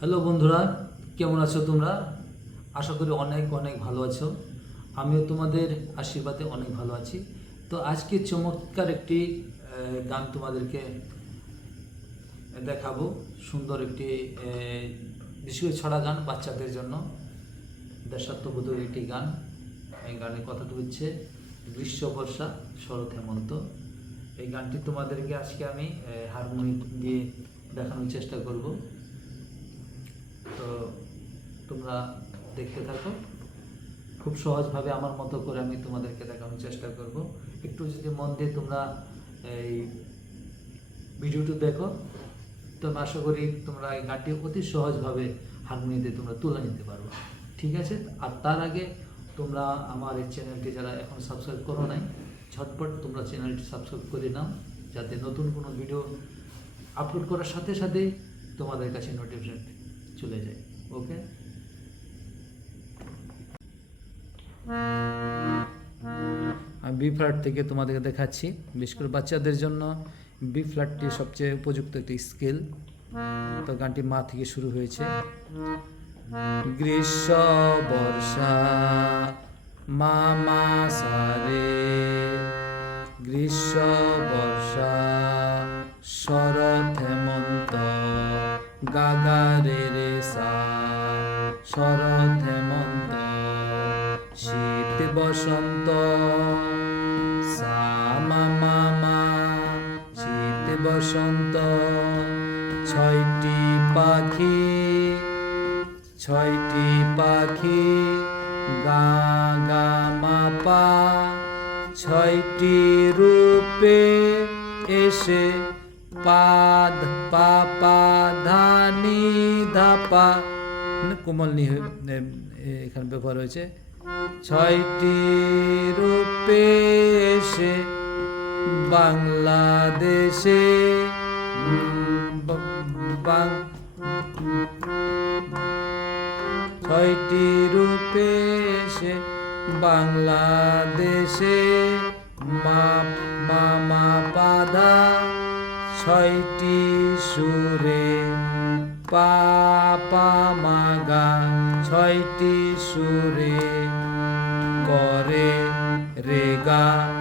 Hello বন্ধুরা কেমন আছো তোমরা? আশা করি অনেক অনেক ভালো আছো। আমিও তোমাদের আশীর্বাদে অনেক ভালো আছি। তো আজকে চমৎকার একটি গান তোমাদেরকে দেখাবো। সুন্দর একটি বিশেষ করে ছড়া গান বাচ্চাদের জন্য। দেশাত্মবোধক একটি গান। এই গানের কথাটি হচ্ছে গ্রীষ্ম বর্ষা শরৎ হেমন্ত। এই গানটি তোমাদেরকে আজকে আমি আহ, হারমোনি দিয়ে দেখানোর চেষ্টা করব। তো তোমরা দেখতে থাকো। খুব সহজভাবে আমার মতো করে আমি তোমাদেরকে দেখানোর চেষ্টা করব। একটু যদি মন দিয়ে তোমরা এই ভিডিওটি দেখো, তো আমি আশা করি তোমরা এই গানটি অতি সহজভাবে হারমোনিয়াতে তোমরা তুলে নিতে পারবে ঠিক আছে? আর তার আগে তোমরা আমার এই চ্যানেলটি যারা এখন সাবস্ক্রাইব করো নাই, ঝটপট তোমরা চ্যানেলটি সাবস্ক্রাইব করে নাও, যাতে নতুন কোনো ভিডিও আপলোড করার সাথে সাথেই তোমাদের কাছে নোটিফিকেশন চলে যায় ওকে আমি বি ফ্ল্যাট থেকে তোমাদেরকে দেখাচ্ছি, বিশেষ করে বাচ্চাদের জন্য বি ফ্ল্যাটটি সবচেয়ে উপযুক্ত একটি স্কেল তো গানটি মা থেকে শুরু হয়েছে। গ্রীষ্ম, বর্ষা, মামা সারে। গ্রীষ্ম, বর্ষা, শরৎ গাগারে রে সা শরৎ হেমন্ত শীত বসন্ত। সা মামা মা শীত বসন্ত। ছয়টি পাখি ছয়টি পাখি, গা গা, মা ছয়টি রূপে এসে পাদ, পা পা ধানি ধাপা মানে কোমল নি এখানে ব্যবহার হয়েছে। ছয়টি রূপে এসে বাংলাদেশে ছয়টি রূপে এসে বাংলাদেশে মা ছয়টি সুরে পাপা মাগা ছয়টি সুরে করে রেগা।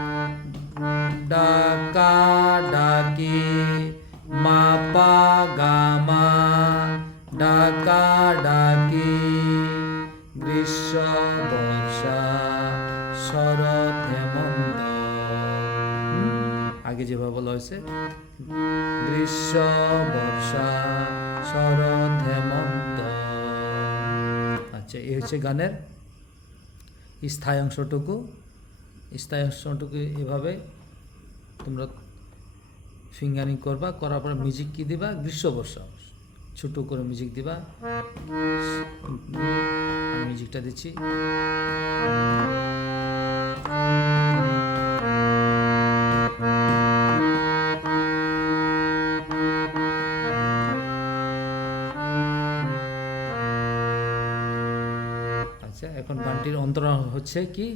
আচ্ছা এই হচ্ছে গানের স্থায়ী অংশটুকু। স্থায়ী অংশটুকু এভাবে তোমরা ফিঙ্গারিং করবা, করার পর মিউজিক কী দিবা? গ্রীষ্ম বর্ষা ছোট করে মিউজিক দিবা। মিউজিকটা দিচ্ছি। এখন গানটির অন্তরা হচ্ছে কি?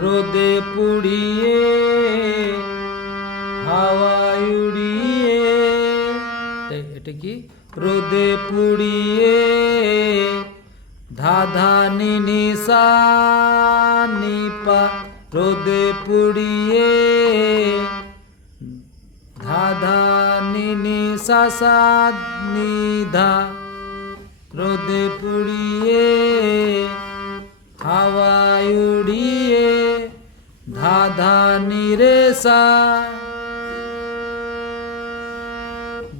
রোদে পুড়িয়ে হাওয়ায় উড়িয়ে এটা কি? রোদে পুড়িয়ে ধাধা নিনি নিপা রোদে পুড়িয়ে। ধাধা নিনি সা সা নিধা রোদে পুড়িয়ে। হাওয়ায় উড়িয়ে ধাধা নিরেসা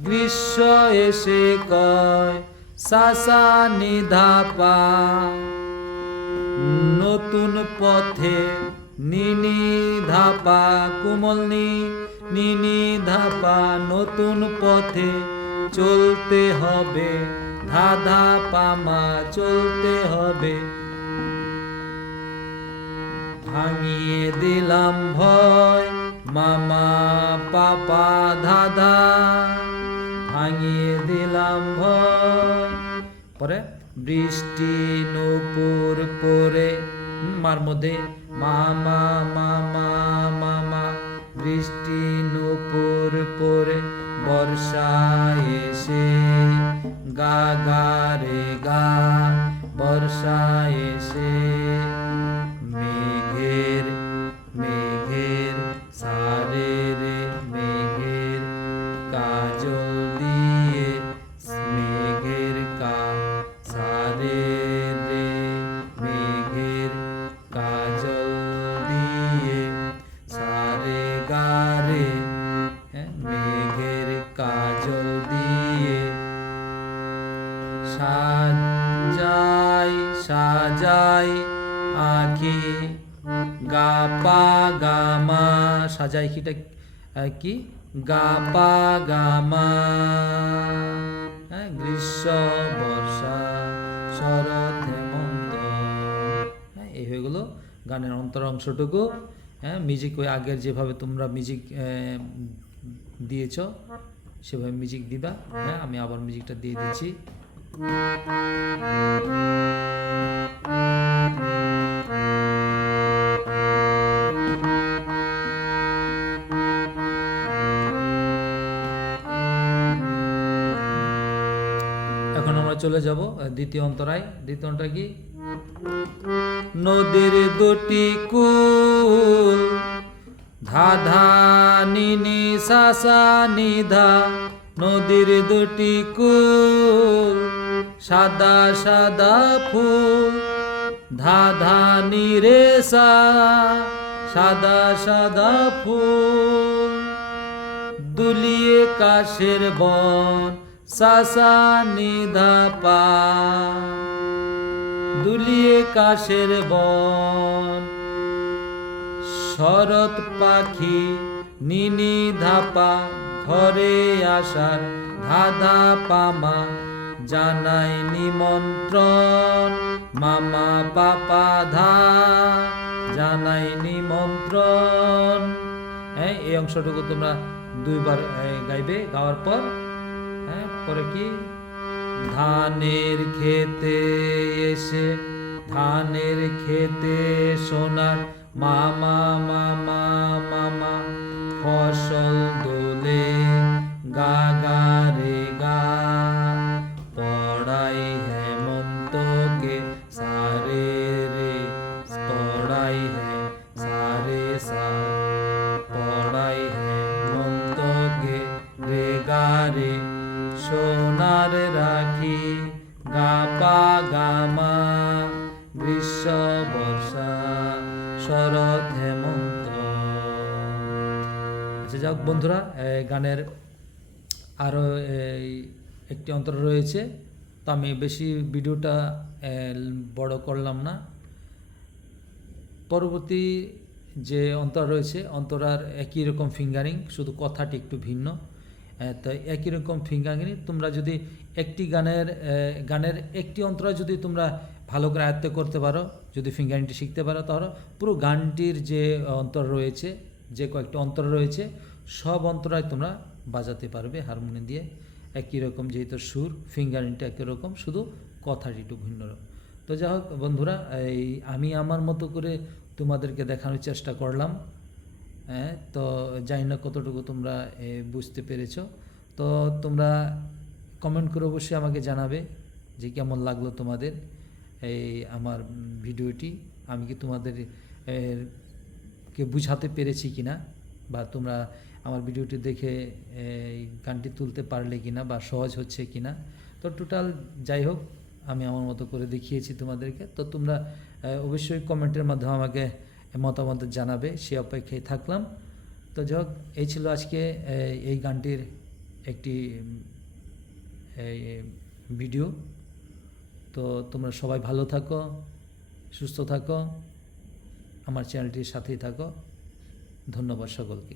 গ্রীষ্ম এসে কয় সাসা নিধা পা নতুন পথে নিনি ধাপা কোমল নি নিনি ধাপা নতুন পথে চলতে হবে, ধাধা পামা চলতে হবে। ভাঙিয়ে দিলাম ভয়, মামা, পাপা, ধাধা। ভাঙিয়ে বৃষ্টি নূপুর পরে মার মধ্যে মামা মামা মা মা মা মা। বৃষ্টি নূপুর পরে বর্ষা সাজাই সাজাই আঁকি গা পা গা মা সাজাই কিটা কি? গা পা গা মা। হ্যাঁ, গ্রীষ্ম বর্ষা শরৎ হেমন্ত। হ্যাঁ এই হয়ে গেলো গানের অন্তর অংশটুকু হ্যাঁ মিউজিক ওই আগের যেভাবে তোমরা মিউজিক দিয়েছ সেভাবে মিউজিক দিবা। হ্যাঁ আমি আবার মিউজিকটা দিয়ে দিচ্ছি। এখন আমরা চলে যাব দ্বিতীয় অন্তরায়। দ্বিতীয় কি? নদীর দুটি কুল, ধাধা, নিনি, সাসা, নিধা। নদীর দুটি কুল সাদা সাদা ফুল, ধাধা নিরে সা সাদা সাদা ফুল। দুলিয়ে কাশের বন, সাসা নিধা পা। দুলিয়ে কাশের বন, শরৎ পাখি নিনি ধাপা, ঘরে আসার ধাধা পামা। জানাই নিমন্ত্রণ, মামা, পাপা, ধা। জানাই নিমন্ত্রণ। হ্যাঁ এই অংশটুকু তোমরা দুইবার গাইবে, গাওয়ার পর হ্যাঁ পরে কি? ধানের খেতে এসে, ধানের খেতে সোনার মামা মামা মামা, ফসল গানের আরও একটি অন্তর রয়েছে। তো আমি বেশি ভিডিওটা বড় করলাম না। পরবর্তী যে অন্তর রয়েছে অন্তরার একই রকম ফিঙ্গারিং, শুধু কথাটি একটু ভিন্ন। তো একই রকম ফিঙ্গারিং, তোমরা যদি একটি গানের গানের একটি অন্তরা যদি তোমরা ভালো করে আয়ত্ত করতে পারো, যদি ফিঙ্গারিংটি শিখতে পারো, তাহলে পুরো গানটির যে অন্তর রয়েছে, যে কয়েকটি অন্তর রয়েছে সব অন্তরায় তোমরা বাজাতে পারবে হারমোনিয়াম দিয়ে। একই রকম যেহেতু সুর ফিঙ্গারিংটা একই রকম, শুধু কথাটি একটু ভিন্ন রকম। তো যাই হোক বন্ধুরা, এই আমি আমার মতো করে তোমাদেরকে দেখানোর চেষ্টা করলাম। হ্যাঁ তো জানি না কতটুকু তোমরা বুঝতে পেরেছ। তো তোমরা কমেন্ট করে অবশ্যই আমাকে জানাবে যে কেমন লাগল তোমাদের এই আমার ভিডিওটি। আমি কি তোমাদের কে বুঝাতে পেরেছি কিনা? বা তোমরা আমার ভিডিওটি দেখে, এই গানটি তুলতে পারলে কিনা বা সহজ হচ্ছে কিনা, তো টোটাল যাই হোক, আমি আমার মতো করে দেখিয়েছি তোমাদেরকে। তো তোমরা অবশ্যই কমেন্টের মাধ্যমে আমাকে মতামত জানাবে, সে অপেক্ষায় থাকলাম। তো যাই হোক, এই ছিল আজকে এই গানটির একটি ভিডিও। তো তোমরা সবাই ভালো থাকো, সুস্থ থাকো, আমার চ্যানেলটির সাথেই থাকো। ধন্যবাদ সকলকে।